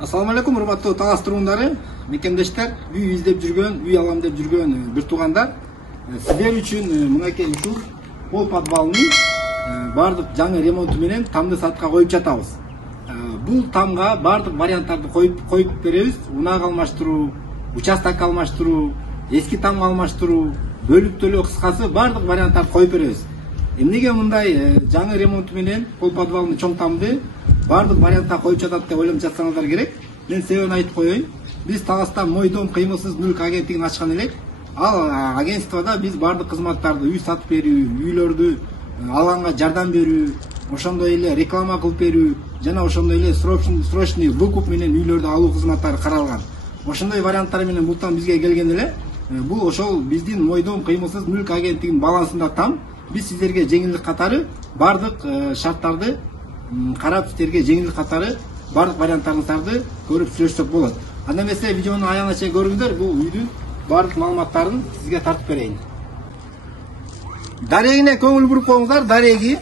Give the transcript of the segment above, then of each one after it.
Assalamu alaikum, урматтуу талас тургундары, мекендештер, үй издеп жүргөн, үй алам деп жүргөн бир туугандар. Сиздер үчүн мынакей ушул пол подвалдын бардык жаңы ремонту менен тамды сатка коюп жатабыз. Бул тамга бардык варианттарды коюп беребиз. Унак алмаштыруу, участок алмаштыруу, эски тамга алмаштыруу, бөлүктөлүү, кыскасы бардык варианттарды коюп беребиз. Эмнеге мындай жаңы ремонту менен пол подвалдын чоң тамды бардык вариантта коюп жатат деп ойлонуп жатсаңыздар керек. Мен себебин айтып коеюн. Биз Таласта Мой дом кыймылсыз мүлк агенттигин ачкан элек. Ал агентствода биз бардык кызматтарды, үй сатып берүү, үйлөрдү алганга жардам берүү, ошондой эле реклама кылып берүү жана ошондой эле срочный выкуп менен үйлөрдү алуу кызматтары каралган. Ошондой варианттар менен бул там бизге келген эле. Бул ошол биздин Мой дом кыймылсыз мүлк агенттигинин балансында там. Биз сиздерге жеңилдик катары бардык шарттарды карап, сиздерге жеңилдик катары бардык варианттарыңыздарды көрүп сүйлөшсөк болот. Анда эмесе видеонун аягына чейин көрүңүздөр, бул үйдүн бардык маалыматтарын сизге тартып берейин. Дарегине көңүл буруп коюңуздар. Дареги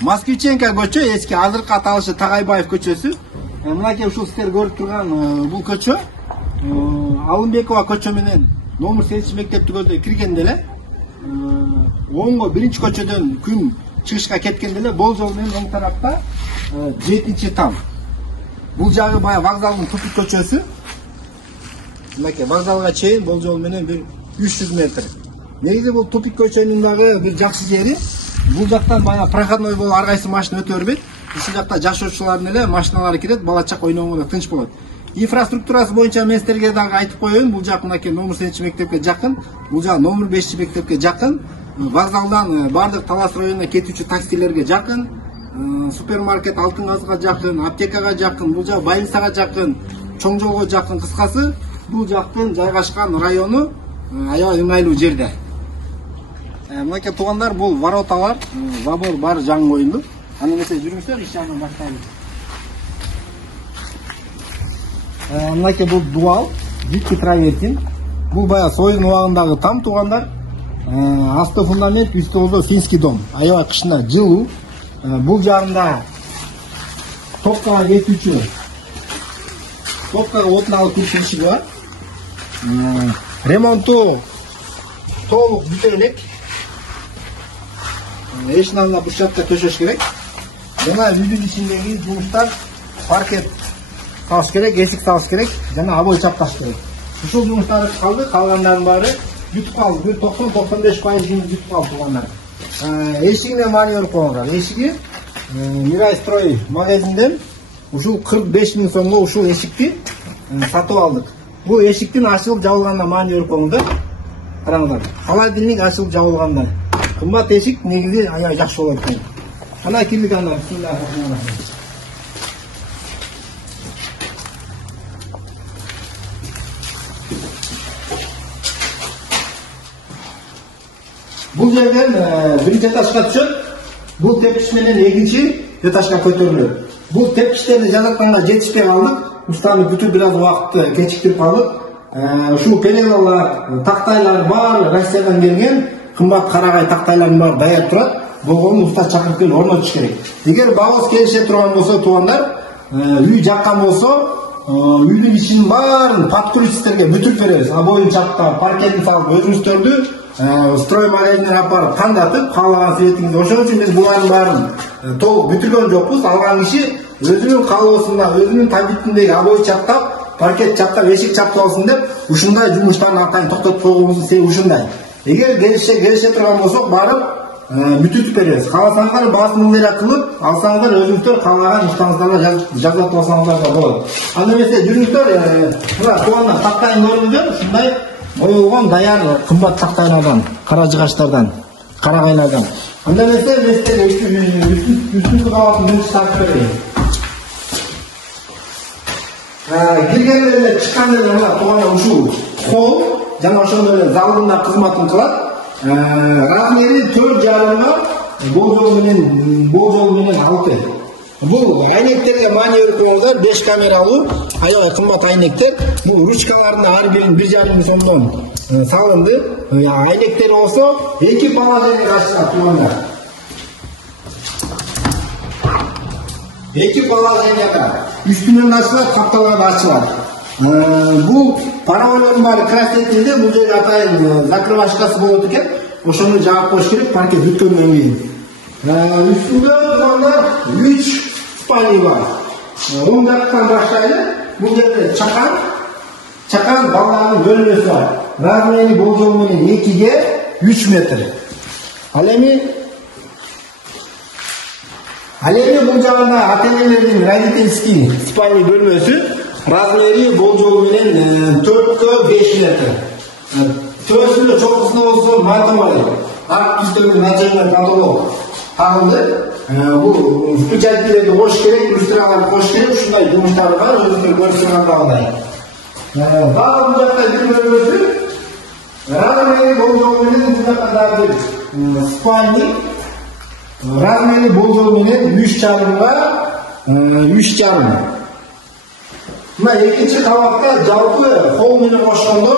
Москвиченко көчө, эски азыркы аталышы Тагайбаев көчөсү. Мынакей ушул сиздер көрүп турган бул көчө Алымбекова көчө менен номер 8 мектепти көздөй киргенде эле оңго биринчи көчөдөн күн чыгышка кеткенде эле болжол менен оң тарапта 7-чи там. Бул жагы бая вокзалдын тупик көчөсү. Мынакей вокзалга чейин болжол менен бир 300 метр. Негизи бул тупик көчөнүн дагы бир жакшы жери. Бул жактан бая проходной болуп ар кайсы машина өтө бербейт. Ушул жакта жашоочулардын эле машиналары кирет, бала чак ойногонго тынч болот. Инфраструктурасы боюнча мен сиздерге дагы айтып коеюн, бул жак мынакей номер 7 мектепке жакын, бул жак номер 5 мектепке жакын. Вокзалдан бардык Талас районуна кетүүчү таксилерге жакын, супермаркет Алтын газга жакын, аптекага жакын, бул жак больницага жакын, чоң жолго жакын. Кыскасы, бул жактын жайгашкан району аябай ыңгайлуу жерде. Мынакей туугандар, бул вороталар, забор баары жаңы коюлду. Аны эмесе жүрүңүздөр, иш жагынан баштайлы. Мынакей бул дуал, жидкий травертин. Бул бая союз убагындагы там туугандар. Асты фундамент, үстү болсо финский дом. Аябай кышында жылуу. Бул жагында топкага кетүүчү, топкага отун алып кириши ишиги бар. Ремонту толук бүтө элек. Эшин алдына брусчатка төшөш керек. Жана үйдүн ичиндеги жумуштар паркет салыш керек, эшик салыш керек, жана обой чапташ керек. Ушул жумуштар калды, калгандардын баары бүтүп калды. 90-95% жумуш бүтүп калды туугандар. Эшигине маани берип коюңуздар. Эшиги Мирай строй магазинден ушул 45 000 сомго ушул эшикти сатып алдык. Бул эшиктин ачылып жабылганына маани берип коюңуздар. Караңыздар. Холодильник ачылып жабылганда. Кымбат эшик негизи аябай жакшы болот экен. Ана кирдик анда. Бул жерден биринчи этажга түшөт. Бул тепкич менен экинчи этажга көтөрүлөт. Бул тепкичтерди жазатканга жетишпей калдык. Устаны бүтүп бир аз убакытты кечиктирип калдык. Ушул пелелалар, тактайлар бар, Россиядан келген кымбат карагай тактайлардын баары даяр турат. Болгону уста чакырып келип орнотуш керек. Эгер багыз келише турган болсо туугандар, үй жаккан болсо, үйдүн ишинин баарын подкрутистерге бүтүрүп беребиз. Обоюн чаптап, паркетин салып, өзүңүздөрдү строй магазине алып барып тандатып, каалаган светиңизди. Ошон үчүн биз булардын баарын толук бүтүргөн жокпуз. Алган киши өзүнүн каалоосунда, өзүнүн табитиндеги обой чаптап, паркет чаптап, эшик чаптап алсын деп, ушундай жумуштарын атайын токтотуп койгонубуздун себеби ушундай. Эгер келише турган болсок, барып бүтүрүп беребиз. Кааласаңыздар басымдуу эле кылып, алсаңыздар өзүңүздөр каалаган иштарыңыздарга жазып алсаңыздар да болот. Анда эмесе жүрүңүздөр, мына туугандар тактайын көрүңүздөр, ушундай оюлгон даяр кымбат тактайлардан, кара жыгачтардан, карагайлардан. Анда эмесе мен сиздерге үстүнкү кабатын биринчи тартып берейин. Киргенде эле чыкканда эле мына туугандар ушул холл жана ошондой эле залында кызматын кылат. Размери 4,5 болжол менен 6. Бул айнектерге маани берип коюңуздар, 5 камералуу, аябай кымбат айнектер. Бул ручкалардын ар бирин 1,5 сомдон салынды. Айнектер болсо 2 положение ачылат туугандар. 2 положенияда üstünden açılır, kaptalar da açılır. Bu parabolların bari krasiyetinde bu жерде атайын закрывашкасы болот экен. Ошону жаап коюш керек, паркет бүткөндөн кийин. Üstünde tuğanlar 3 spalni var. 10 dakikadan başlaydı. Bu жерде çakan ballarının bölmesi var. Razmeni bolжолменен 2'ye 3 metr. Al эми бул жагында ата-энелердин родительский спальный бөлмөсү размери болжолменен 4'кө 5 метр. Төбөсүндө чокусунда болсо матабай. Арт үстүнө начальный потолок тагылды. Бул включателерди коюш керек, люстраларды коюш керек. Ушундай жумуштар бар, өзүңөр көрүп тургандай. Дагы бул жакта бир бөлмөсү размери болжолменен бул жакта дагы спальный размери болжолменен 3,5га 3,5. Мына экинчи кабатта жалпы холл менен кошкондо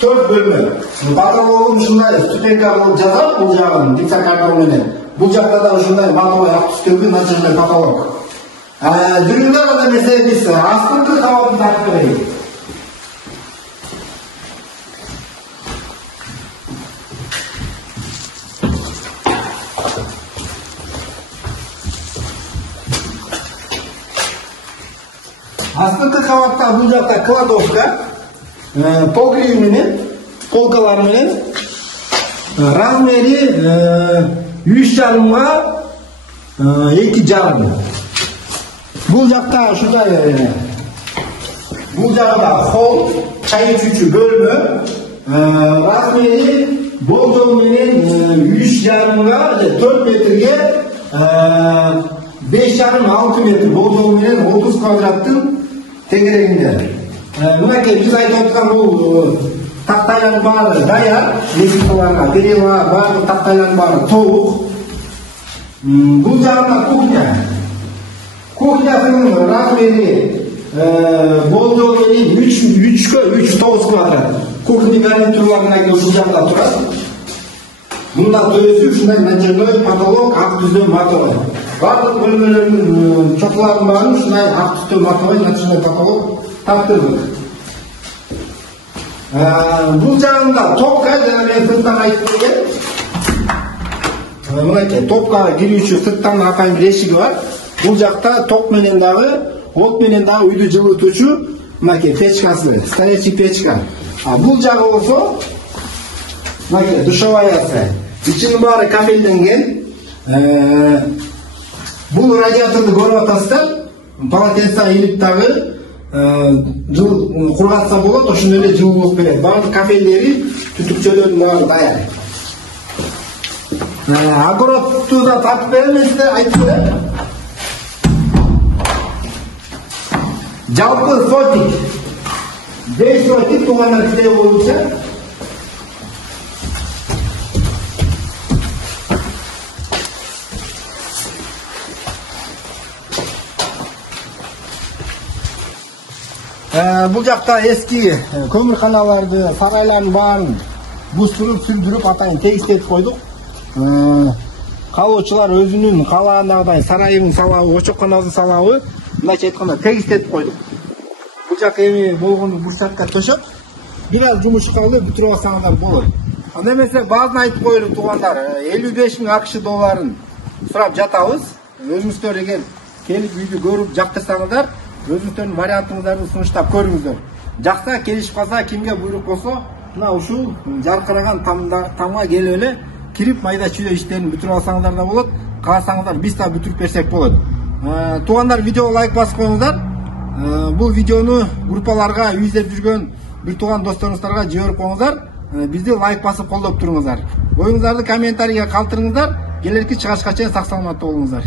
4 бөлмө. Потологун ушундай ступенька кылып жасап, бул жагын гипсокартон менен. Бул жакта да ушундай матовый ак түстөгү начальный потолок. Жүрүңдөр анда эмесе биз астыңкы кабатын тартып берейик. Астыңкы кабатта бул жакта кладовка, погреб менен, полкалар менен, размери 3,5га 2,5. Бул жакта ушундай, бул жагда холл, чай ичүүчү бөлмө, размери болжолменен 3,5га 4 метрге 5,5-6 метр болжолменен 30 квадраттын тегерегинде. Мынакей биз айтып аткан бул тактайлардын баары даяр, лестницаларга, перилага баардык тактайлардын баары толук. Бул жагында кухня. Кухнясынын размери болжолменен 3'кө 3 9 квадрат. Кухня гарнитурларына ушул жакта турат. Мында төбөсү ушундай начальной потолок, ак түздөн матовый. Бардык бөлмөлөрдүн чокуларын баарын ушундай ак түстөн матовый начальной потолок таптырдык. Бул жагында топка, жана мен сырттан айтып берген. Мынакей топка кирүүчү сырттан атайын бир эшиги бар. Бул жакта ток менен дагы, от менен дагы үйдү жылытуучу мынакей печкасы, стоячий печка. Бул жагы болсо мынакей душеваясы. Ичинин баары кафелденген. Бул радиаторду көрүп атасыздар. Полотенцеге илип дагы кургатса болот, ошондой эле жылуулук берет. Баардык кафелдери, түтүкчөлөрдүн баары даяр. Огородду да тартып берем, мен силерге айтып берем. Жалпы сотик 5 сотик туугандар китеби боюнча. Бул жакта эски көмүрканаларды, сарайлардын баарын бустуруп, сүрдүрүп атайын тегистетип койдук. Калоочулар өзүнүн каалагандагыдай сарайын салабы, очокканабыздын салабы мындайча айтканда тегистетип койдук. Бул жак эми болгону бурчакка төшөп, бир аз жумуш калды, бүтүрүп алсаңыздар болот. Анда эмесе баазын айтып коелу туугандар, 55.000 AQSh долларын сурап жатабыз. Өзүңүздөр эгер келип үйдү көрүп жактырсаңыздар, өзүңүздөрдүн вариантыңыздарды сунуштап көрүңүздөр. Жакса, келишип калса, кимге буйрук болсо, мына ушул жаркыраган тамга келип эле кирип майда чүйдө иштерин бүтүрүп алсаңыздар да болот. Кааласаңыздар биз да бүтүрүп берсек болот. Туугандар, видеого лайк басып коюңуздар. Бул видеону группаларга үйүздөп жүргөн бир тууган досторуңуздарга жиберип коюңуздар. Бизди лайк басып колдоп туруңуздар. Оюңуздарды комментарийге калтырыңыздар. Келерки чыгышка чейин сак саламатта болуңуздар.